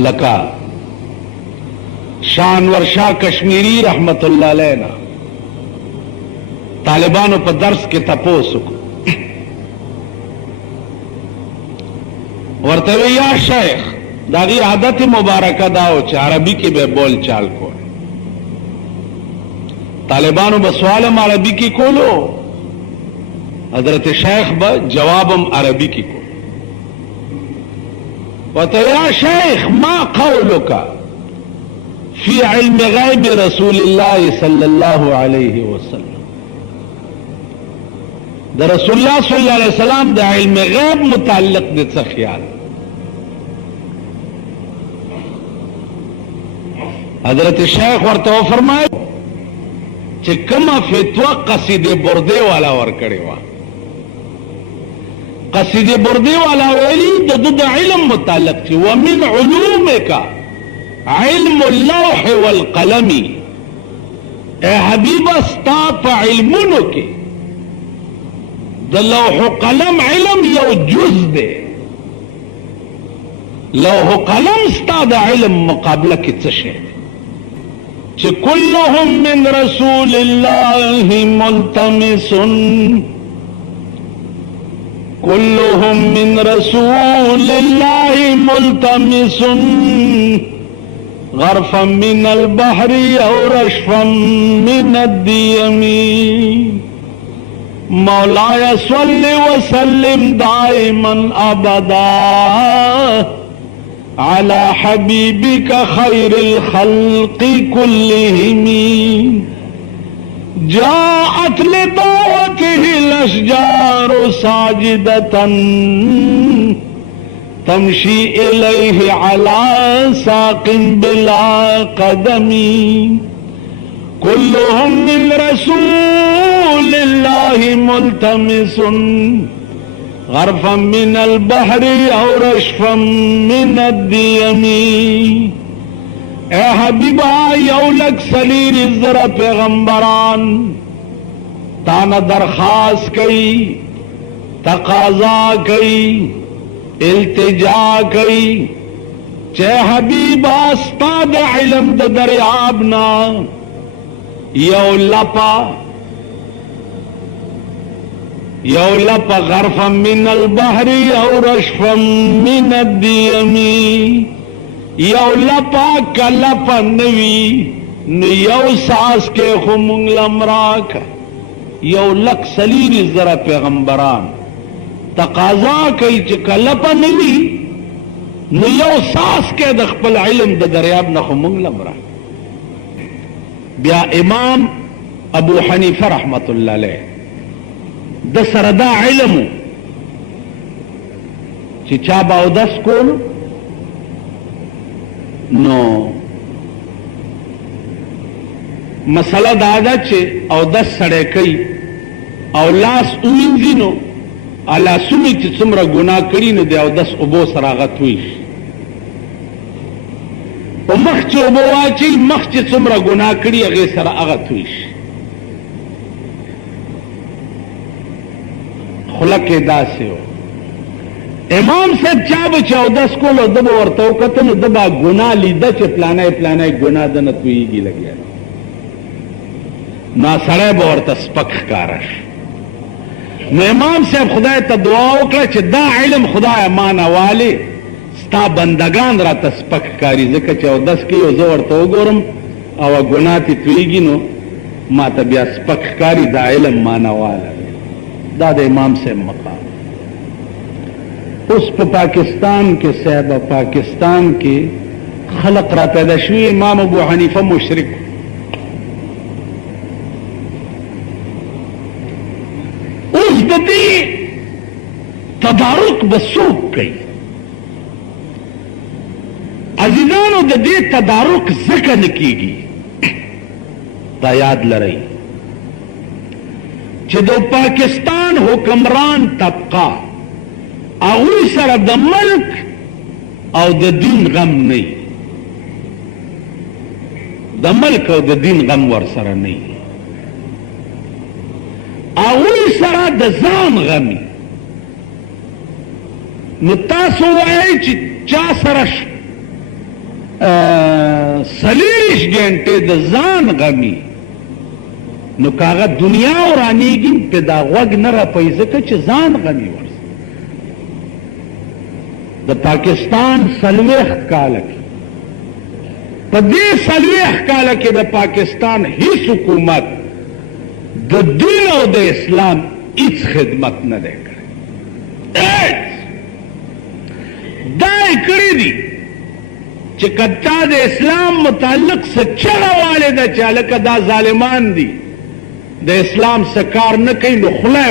लका शानवर शाह कश्मीरी रहमतुल्लाह अलैह ना तालिबानों पर दर्स के तपोस को वर्तवे या शेख दागी आदत मुबारक दाओ च अरबी के बे बोल चाल को तालिबानों बसवालम अरबी की कोलो हजरत शेख ब जवाबम अरबी की को वर्तवे या शेख मा कौलो का फी इल्म गैब रसूलिल्लाह सल्लल्लाहु अलैहि वसल्लम द रसूलुल्लाह सल्लल्लाहु अलैहि वसल्लम द इल्म गैब मुताल्लिक दे च ख्याल हजरत शेख वर्तो फरमाए कि कमा फितवा कसीदे बुर्दे वाला वर करे वा कसीदे बुर्दे वाला वेली द इल्म मुताल्लिक थी व मिन उलूम का इल्म लौह वल कलमी ए हबीब अस्ताफ इल्मुन के द लौह कलम इल्म यो जुज दे लौह कलम स्ताद इल्म मुकाबला की चशे च कुल्लुहुम मिन रसूलिल्लाहि मुल्तमिसुन कुल्लुहुम मिन रसूलिल्लाहि मुल्तमिसुन गरफम मिनल बहरी और अशफम मिनद्दियमी मौलाया सल्लि वसल्लिम दाइमन अबदा अला हबीबिका खैरिल खल्क़ि कुल्लिहिमी जाअत लिदावतिहिल अशजारु साजिदतन तमशी इलैहि अला साकिन बिला कदमी कुल्लुहुम मिन रसूलिल्लाहि मुल्तमिसुन गरफम मिनल बहरी और अशफम मिनद्दियमी ए हबीबा यौलक सलीर जरा पैगंबरान ताना दरखास्त कई तकाजा कई इल्तिजा कई चे हबीब आस्ताद इल्म द दरियाब ना यौ लपा गरफम मिनल बहरी और अशफम मिनद्दियमी यौ लपा कलपा नवी यौ सास के खुमुंगलम राख यौ लक सलीर जरा पैगंबरान तकाजा कई च कलपा नवी न यौ सास के दखपल इल्म द दरियाब न खुमुंगलम राख ब्या इमाम अबू हनीफा रहमतुल्लाह अलैह द सरदा इल्म ची चा बाउदस कोल नो मसला दादा चे औदस सड़े कई औलास उमिंजी नो अला सुमी ची सुमरा गुना करी न दे औदस उबो सरागत हुई मख च उबो वाची मख ची सुमरा गुना करी अगे सरागत हुई खुलक दासे हो इमाम साहब चा बचाओ दस को लो दबो और तो कतन दबा गुना लीदा चे प्लाना गुना दन तुईगी लगे ना सड़े बोर तस्पक कारश न इमाम साहब खुदा त दुआ उकड़ा चे दा इल्म खुदा माना वाले स्ता बंदगान रा तस्पक कारी जक चे दस की जोर तो गोरम और गुना ती तुईगी नो मा तबिया स्पक कारी दा इल्म माना वाला दादा इमाम से मकाम उस पर पाकिस्तान के सहब पाकिस्तान के खलक रा पैदाशवी इमाम अबू हनीफा मुशरिक उस बदी तदारुक बसूक गई अजीजानो दे तदारुक जिक्र कीगी ता याद लड़ई जो पाकिस्तान हुक्मरान तबका आउल सर द मुल्क और द दीन गम नहीं द मुल्क और the Deen gum were sir नहीं आउल सर द जान गमी मुतासो चा सरश 40 غنټې د ځان غمي نو کاغه دنیا ورانیږي په دا غوږ نه را پیدا چې ځان غمي ورس د پاکستان 40 کال کې په دې 40 کال کې د پاکستان هیڅ حکومت د دین او د اسلام هیڅ خدمت نه دی کړی دا یې کړی دي چې کتا د اسلام متعلق سچغه والده چې هلکه دا ظالمان دي د اسلام څه کار نه کوي نو خوله